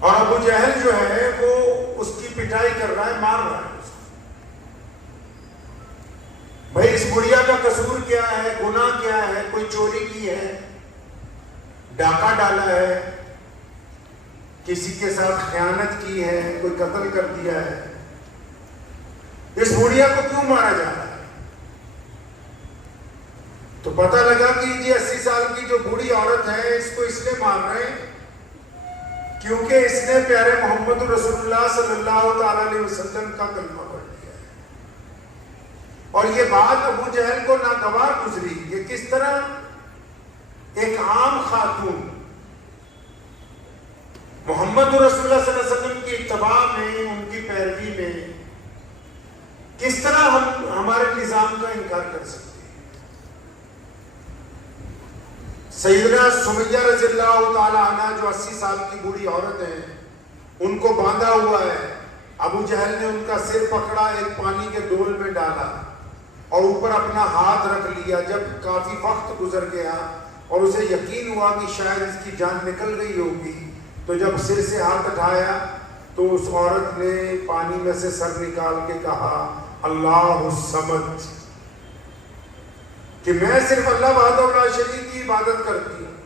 اور ابو جہل جو ہے وہ اس کی پٹائی کر رہا ہے، مار رہا ہے اس کو۔ بھائی اس بڑھیا کا قصور کیا ہے، گناہ کیا ہے؟ کوئی چوری کی ہے، ڈاکہ ڈالا ہے، کسی کے ساتھ خیانت کی ہے، کوئی قتل کر دیا ہے، اس بڑھیا کو کیوں مارا جا رہا ہے؟ تو پتہ لگا کہ یہ 80 سال کی جو بوڑھی عورت ہے اس کو اس لیے مار رہے ہیں کیونکہ اس نے پیارے محمد رسول اللہ صلی اللہ تعالی علیہ وسلم کا کلمہ پڑھ لیا ہے۔ اور یہ بات ابو جہل کو ناگوار گزری، یہ کس طرح ایک عام خاتون محمد رسول اللہ صلی اللہ علیہ وسلم کی اتباع میں، ان کی پیروی میں کس طرح ہم ہمارے نظام کا انکار کر سکتے ہیں؟ سیدنا سمیہ رضی اللہ تعالی عنہ جو 80 سال کی بوڑھی عورت ہیں، ان کو باندھا ہوا ہے، ابو جہل نے ان کا سر پکڑا، ایک پانی کے ڈول میں ڈالا اور اوپر اپنا ہاتھ رکھ لیا۔ جب کافی وقت گزر گیا اور اسے یقین ہوا کہ شاید اس کی جان نکل گئی ہوگی، تو جب سر سے ہاتھ اٹھایا تو اس عورت نے پانی میں سے سر نکال کے کہا اللہ الصمد، کہ میں صرف اللہ وحدہ لا شریک کی عبادت کرتی ہوں۔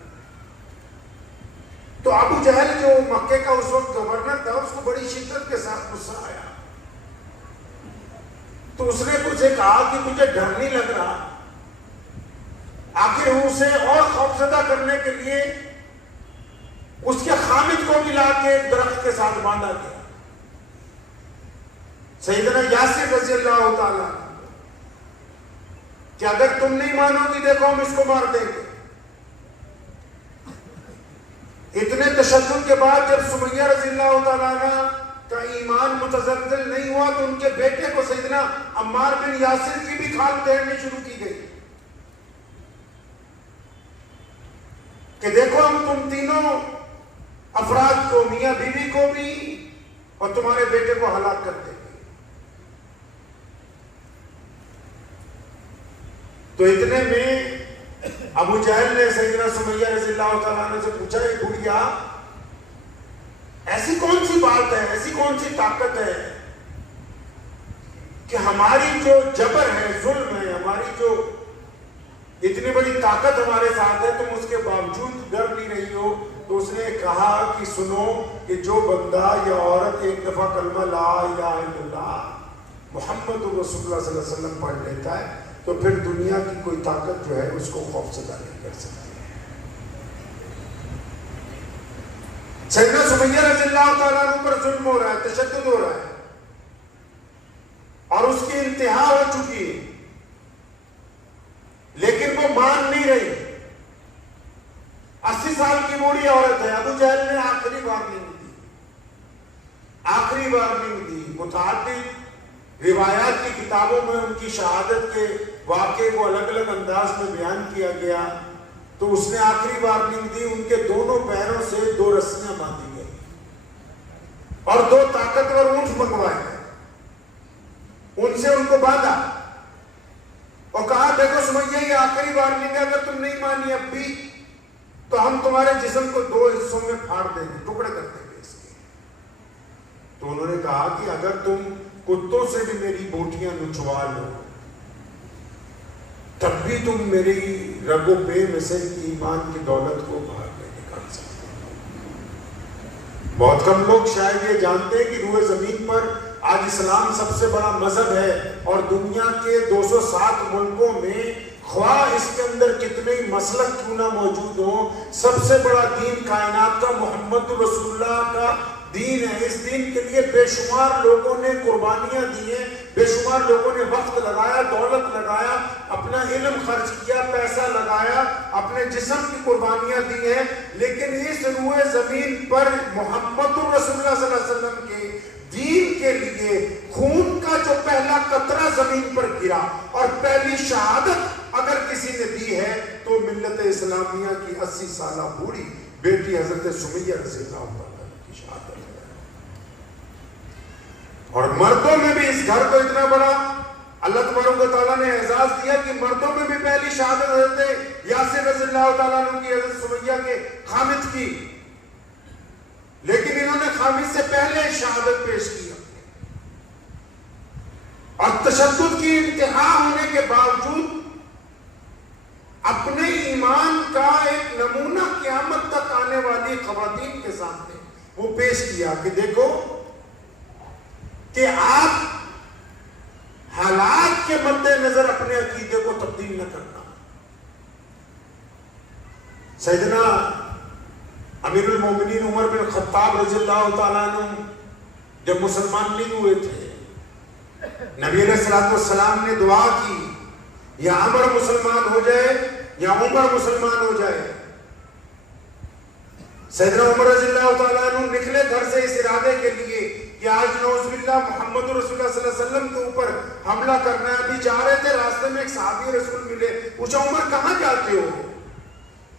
تو ابو جہل جو مکے کا اس وقت گورنر تھا، اس کو بڑی شدت کے ساتھ غصہ آیا، تو اس نے اسے کہا کہ مجھے ڈر نہیں لگ رہا، آخر اسے اور خوفزدہ کرنے کے لیے اس کے خامد کو ملا کے ایک درخت کے ساتھ باندھا گیا، سیدنا یاسر رضی اللہ تعالیٰ، کہ اگر تم نہیں مانو گی دیکھو ہم اس کو مار دیں گے۔ اتنے تشدد کے بعد جب سمیہ رضی اللہ تعالیٰ کا ایمان متزلزل نہیں ہوا تو ان کے بیٹے کو سیدنا عمار بن یاسر کی بھی کھال تیرنی شروع کی گئی کہ دیکھو ہم تم تینوں افراد کو، میاں بیوی کو بھی اور تمہارے بیٹے کو ہلاک کر دیں گے۔ تو اتنے میں ابو جہل نے سیدنا سمیہ رضی اللہ تعالیٰ عنہ سے پوچھا، اے بڑھیا ایسی کون سی بات ہے، ایسی کون سی طاقت ہے کہ ہماری جو جبر ہے، ظلم ہے، ہماری جو اتنی بڑی طاقت ہمارے ساتھ ہے، تم اس کے باوجود ڈر نہیں رہی ہو؟ تو اس نے کہا کہ سنو کہ جو بندہ یا عورت ایک دفعہ کلمہ لا الہ الا اللہ محمد رسول اللہ صلی اللہ علیہ وسلم پڑھ لیتا ہے تو پھر دنیا کی کوئی طاقت جو ہے اس کو خوفزدہ نہیں کر سکتی ہے۔ سیدنا سمیہ رضی اللہ تعالیٰ عنہ پر ظلم ہو رہا ہے، تشدد ہو رہا ہے اور اس کی انتہا ہو چکی ہے، لیکن وہ مان نہیں رہی۔ 80 سال کی بوڑھی عورت ہے۔ ابو جہل نے آخری وارننگ دی، متعدد روایات کی کتابوں میں ان کی شہادت کے واقعے کو الگ الگ انداز میں بیان کیا گیا۔ تو اس نے آخری وارننگ دی، ان کے دونوں پیروں سے 2 رسیاں باندھی گئی اور 2 طاقتور اونٹ منگوائے گئے، ان سے ان کو باندھا اور کہا دیکھو سمیہ یہ آخری وارننگ ہے، اگر تم نہیں مانی اب بھی تو ہم تمہارے جسم کو 2 حصوں میں پھاڑ دیں گے، ٹکڑے کر دیں گے اس کے۔ تو انہوں نے کہا کہ اگر تم کتوں سے بھی میری بوٹیاں نچوا لو تب بھی تم میری رگ و پے میں سے ایمان کی دولت کو باہر نہیں نکال سکتے۔ بہت کم لوگ شاید یہ جانتے ہیں کہ روئے زمین پر آج اسلام سب سے بڑا مذہب ہے اور دنیا کے 207 ملکوں میں خواہ اس کے اندر کتنے مسلک کیوں نہ موجود ہوں، سب سے بڑا دین کائنات کا محمد رسول اللہ کا دین ہے۔ اس دین کے لیے بے شمار لوگوں نے قربانیاں دی ہیں، بے شمار لوگوں نے وقت لگایا، دولت لگایا، اپنا علم خرچ کیا، پیسہ لگایا، اپنے جسم کی قربانیاں دی ہیں، لیکن اس روئے زمین پر محمد رسول اللہ صلی اللہ علیہ وسلم کے دین کے لیے خون کا جو پہلا قطرہ زمین پر گرا اور پہلی شہادت اگر کسی نے دی ہے تو ملت اسلامیہ کی 80 سالہ بوڑھی بیٹی حضرت سمیہ رضی اللہ عنہ کی شہادت ہے۔ اور مردوں میں بھی اس گھر کو اتنا بڑا اللہ تبارک و تعالیٰ نے اعزاز دیا کہ مردوں میں بھی پہلی شہادت حضرت یاسر رضی اللہ تعالیٰ عنہ کی حضرت سمیہ کے خامد کی، لیکن انہوں نے خامس سے پہلے شہادت پیش کی اور تشدد کی انتہا ہونے کے باوجود اپنے ایمان کا ایک نمونہ قیامت تک آنے والی خواتین کے سامنے وہ پیش کیا کہ دیکھو کہ آپ حالات کے مد نظر اپنے عقیدے کو تبدیل نہ کرنا. سیدنا امیر المومنین عمر بن خطاب رضی اللہ تعالیٰ عنہ جب مسلمان نہیں ہوئے تھے، نبی علیہ السلام نے دعا کی یا عمر مسلمان ہو جائے یا عمر مسلمان ہو جائے. سیدنا عمر رضی اللہ تعالیٰ عنہ نکلے گھر سے اس ارادے کے لیے کہ آج نعوذ باللہ محمد رسول اللہ صلی اللہ علیہ وسلم کے اوپر حملہ کرنا ہے. ابھی جا رہے تھے، راستے میں ایک صحابی رسول ملے، پوچھا عمر کہاں جاتے ہو؟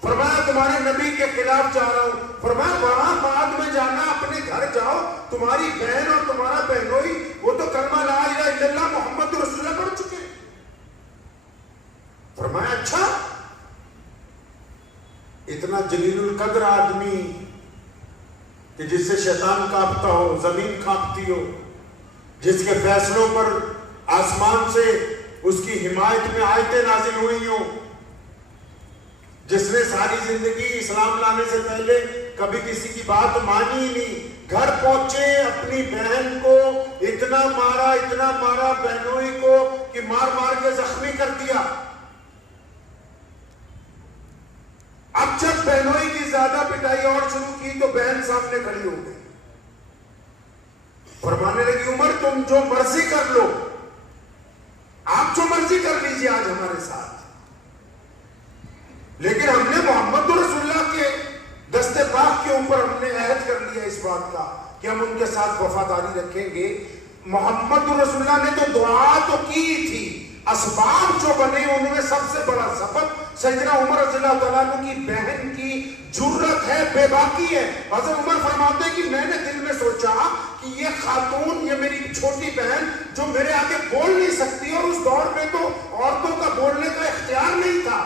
فرمایا تمہارے نبی کے خلاف جا رہا ہوں. فرمایا وہاں بعد میں جانا، اپنے گھر جاؤ، تمہاری بہن اور تمہارا بہنوئی وہ تو کلمہ لا الہ الا اللہ محمد رسول اللہ پڑھ چکے. فرمایا اچھا، اتنا جلیل القدر آدمی کہ جس سے شیطان کانپتا ہو، زمین کانپتی ہو، جس کے فیصلوں پر آسمان سے اس کی حمایت میں آیتیں نازل ہوئی ہوں، جس نے ساری زندگی اسلام لانے سے پہلے کبھی کسی کی بات مانی ہی نہیں، گھر پہنچے اپنی بہن کو اتنا مارا بہنوئی کو کہ مار مار کے زخمی کر دیا. اب جب بہنوئی کی زیادہ پٹائی اور شروع کی تو بہن سامنے کھڑی ہو گئی، فرمانے لگی عمر تم جو مرضی کر لو، آپ جو مرضی کر لیجیے آج ہمارے ساتھ، لیکن ہم نے محمد رسول اللہ کے دستے پاک کے اوپر ہم نے عہد کر لیا اس بات کا کہ ہم ان کے ساتھ وفاداری رکھیں گے. محمد رسول اللہ نے تو دعا تو کی تھی، اسباب جو بنے انہوں نے سب سے بڑا سبب سیدنا عمر رضی اللہ تعالیٰ عنہ کی بہن کی جرت ہے، بے باکی ہے. حضرت عمر فرماتے ہیں کہ میں نے دل میں سوچا کہ یہ خاتون، یہ میری چھوٹی بہن جو میرے آگے بول نہیں سکتی، اور اس دور میں تو عورتوں کا بولنے کا اختیار نہیں تھا،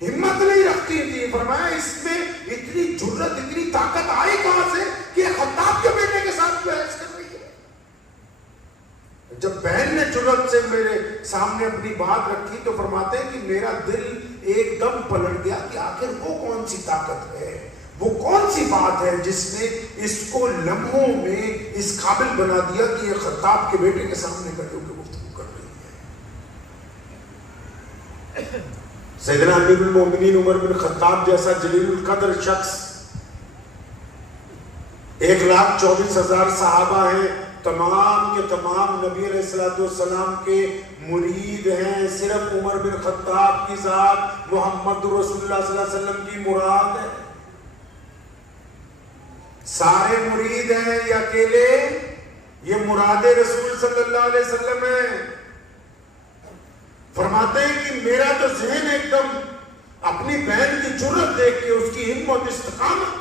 ہمت نہیں رکھتی تھی. فرمایا اس میں اتنی جرت، اتنی طاقت آئی کہاں سے کہ خطاب کے بیٹے کے ساتھ بحث کر رہی ہے. جب بہن نے جرت سے میرے سامنے اپنی بات رکھی تو فرماتے ہیں کہ میرا دل ایک دم پلٹ گیا کہ آخر وہ کون سی طاقت ہے، وہ کون سی بات ہے جس نے اس کو لمحوں میں اس قابل بنا دیا کہ یہ خطاب کے بیٹے کے سامنے کھڑے ہو کے گفتگو کر رہی ہے. سیدنا امیر المومنین عمر بن خطاب جیسا جلیل القدر شخص، 1,24,000 صحابہ ہیں، تمام کے تمام نبی علیہ السلام کے مرید ہیں. صرف عمر بن خطاب کی ذات محمد رسول اللہ صلی اللہ علیہ وسلم کی مراد ہے. سارے مرید ہیں یہ اکیلے، یہ مراد رسول صلی اللہ علیہ وسلم ہے. فرماتے ہیں کہ میرا تو ذہن ایک دم اپنی بہن کی جرت دیکھ کے، اس کی ہمت، استقامت،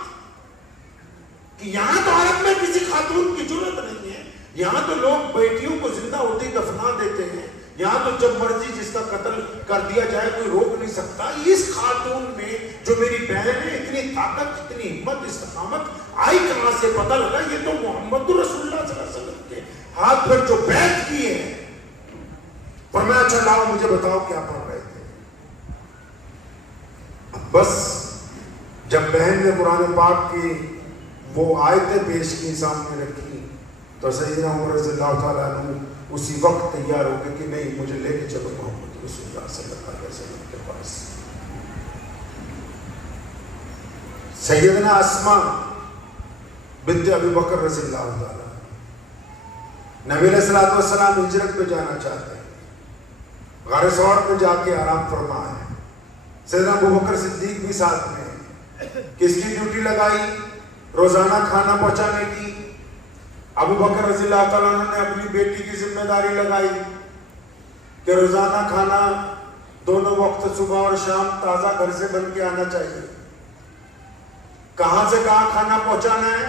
کہ یہاں تو عرب میں کسی خاتون کی جرت نہیں ہے، یہاں تو لوگ بیٹیوں کو زندہ ہوتے دفنا دیتے ہیں، یہاں تو جب مرضی جس کا قتل کر دیا جائے کوئی روک نہیں سکتا. اس خاتون میں جو میری بہن ہے اتنی طاقت، اتنی ہمت، استقامت آئی کہاں سے؟ پتہ لگا یہ تو محمد رسول اللہ صلی اللہ علیہ وسلم کے ہاتھ پر جو بیعت کی ہے. فرمایا اچھا لاؤ مجھے بتاؤ کیا پڑھ رہے تھے. بس جب بہن نے قرآن پاک کی وہ آیتیں پیش کی، سامنے رکھی، تو سیدنا عمر رضی اللہ تعالیٰ عنہ اسی وقت تیار ہو گئے کہ نہیں، مجھے لے کے چلو محمد رسول اللہ صلی اللہ علیہ وسلم کے پاس. سیدنا اسماء بنت ابی بکر رضی اللہ تعالیٰ، نبی علیہ السلام ہجرت پہ جانا چاہتے ہیں، غار ثور پہ جا کے آرام فرما ہے. سیدنا ابو بکر صدیق بھی ساتھ میں ہے. کس کی ڈیوٹی لگائی؟ روزانہ کھانا پہنچانے کی. ابو بکر رضی اللہ تعالیٰ عنہ نے اپنی بیٹی کی ذمہ داری لگائی کہ روزانہ کھانا دونوں وقت صبح اور شام تازہ گھر سے بن کے آنا چاہیے. کہاں سے کہاں کھانا پہنچانا ہے؟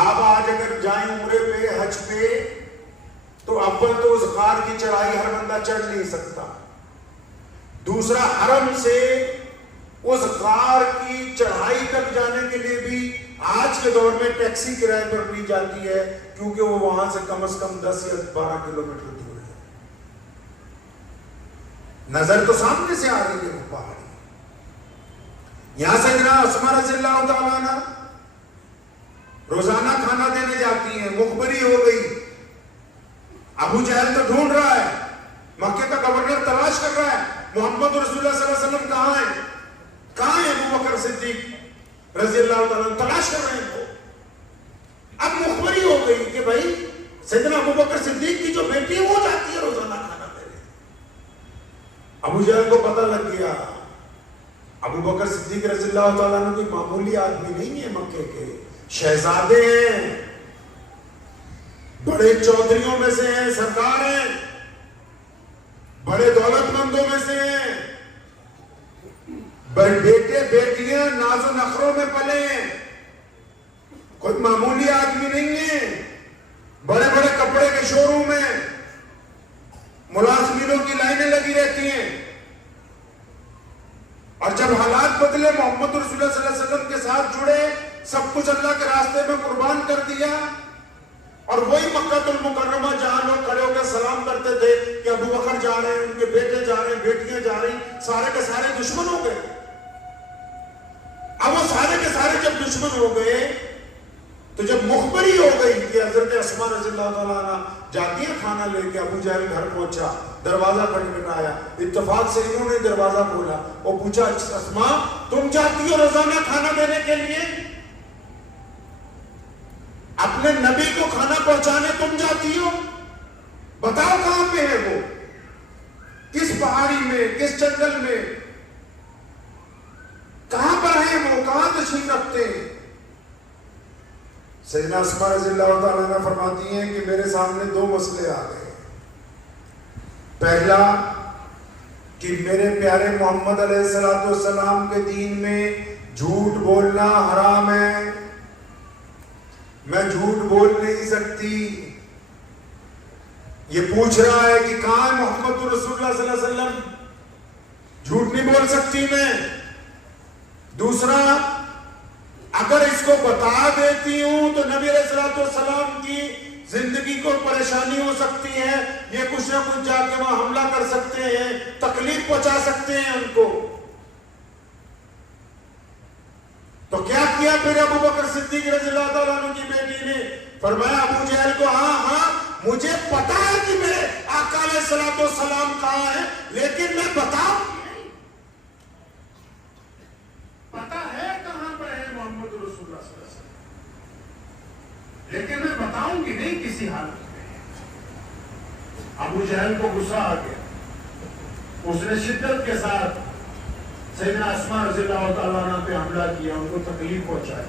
آپ آج اگر جائیں عمرے پہ، حج پہ، تو اول تو اس غار کی چڑھائی ہر بندہ چڑھ نہیں سکتا. دوسرا، حرم سے اس غار کی چڑھائی تک جانے کے لیے بھی آج کے دور میں ٹیکسی کرائے پر نہیں جاتی ہے کیونکہ وہ وہاں سے کم از کم 10 یا 12 کلومیٹر دور ہے. نظر تو سامنے سے آ رہی ہے وہ پہاڑی. یہاں سیدنا اسماء رضی اللہ تعالیٰ عنہ روزانہ کھانا دینے جاتی ہیں. مخبری ہو گئی. ابو جہل تو ڈھونڈ رہا ہے, مکے کا گورنر تلاش کر رہا ہے محمد رسول اللہ صلی اللہ علیہ وسلم کہاں ہیں, کہاں ہیں ابو بکر صدیق رضی اللہ تعالیٰ عنہ, تلاش کر رہے ہیں. اب مخبری ہو گئی کہ بھائی سیدنا ابو بکر صدیق کی جو بیٹی ہے وہ جاتی ہے روزانہ کھانا دینے. ابو جہل کو پتہ لگ گیا ابو بکر صدیق رضی اللہ تعالیٰ عنہ کوئی معمولی آدمی نہیں ہے, مکے کے شہزادے ہیں, بڑے چودھریوں میں سے ہیں, سرکار ہیں, بڑے دولت مندوں میں سے ہیں, بیٹے بیٹیاں ناز و نخروں میں پلے ہیں, کوئی معمولی آدمی نہیں ہے. بڑے بڑے کپڑے کے شو روم ہیں, ملازمینوں کی لائنیں لگی رہتی ہیں. اور جب حالات بدلے, محمد رسول اللہ صلی اللہ علیہ وسلم کے ساتھ جڑے, سب کچھ اللہ کے راستے میں قربان کر دیا, اور وہی مکہ المکرمہ جہاں لوگ کھڑے ہو کے سلام کرتے تھے کہ ابو بکر جا رہے ہیں, ان کے بیٹے جا رہے ہیں, بیٹیاں جا رہی, سارے کے سارے دشمن ہو گئے. اب وہ سارے کے سارے جب دشمن ہو گئے تو جب مخبری ہو گئی کہ حضرت اسماء رضی اللہ تعالیٰ عنہ جاتی ہے کھانا لے کے, ابو جہل گھر پہنچا, دروازہ کھٹکھٹایا, اتفاق سے انہوں نے دروازہ کھولا, وہ پوچھا اسماء تم جاتی ہو روزانہ کھانا دینے کے لیے, اپنے نبی کو کھانا پہنچانے تم جاتی ہو, بتاؤ کہاں پہ ہے وہ, کس پہاڑی میں, کس جنگل میں, کہاں پر ہیں وہ, کہاں تشریف رکھتے ہیں. سیدنا اسماء رضی اللہ تعالیٰ عنہ فرماتی ہیں کہ میرے سامنے دو مسئلے آ گئے. پہلا کہ میرے پیارے محمد علیہ السلام کے دین میں جھوٹ بولنا حرام ہے, میں جھوٹ بول نہیں سکتی. یہ پوچھ رہا ہے کہ کہاں ہے محمد رسول اللہ صلی اللہ علیہ وسلم, جھوٹ نہیں بول سکتی میں. دوسرا, اگر اس کو بتا دیتی ہوں تو نبی علیہ السلام کی زندگی کو پریشانی ہو سکتی ہے, یہ کچھ نہ کچھ جا کے وہاں حملہ کر سکتے ہیں, تکلیف پہنچا سکتے ہیں ان کو. تو کیا کیا پھر ابو بکر صدیق رضی اللہ تعالیٰ عنہ کی بیٹی نے؟ فرمایا ابو جہل کو ہاں مجھے پتا ہے کہ میرے آقا علیہ السلام کہاں ہے, لیکن میں بتاؤں نہیں. پتا ہے کہاں پر ہے محمد رسول اللہ صلی اللہ علیہ وسلم, لیکن میں بتاؤں گی نہیں کسی حالت میں. ابو جہل کو غصہ آ گیا, اس نے شدت کے ساتھ سیدنا اسماء رضی اللہ تعالیٰ عنہ پہ حملہ کیا, ان کو تکلیف پہنچائی.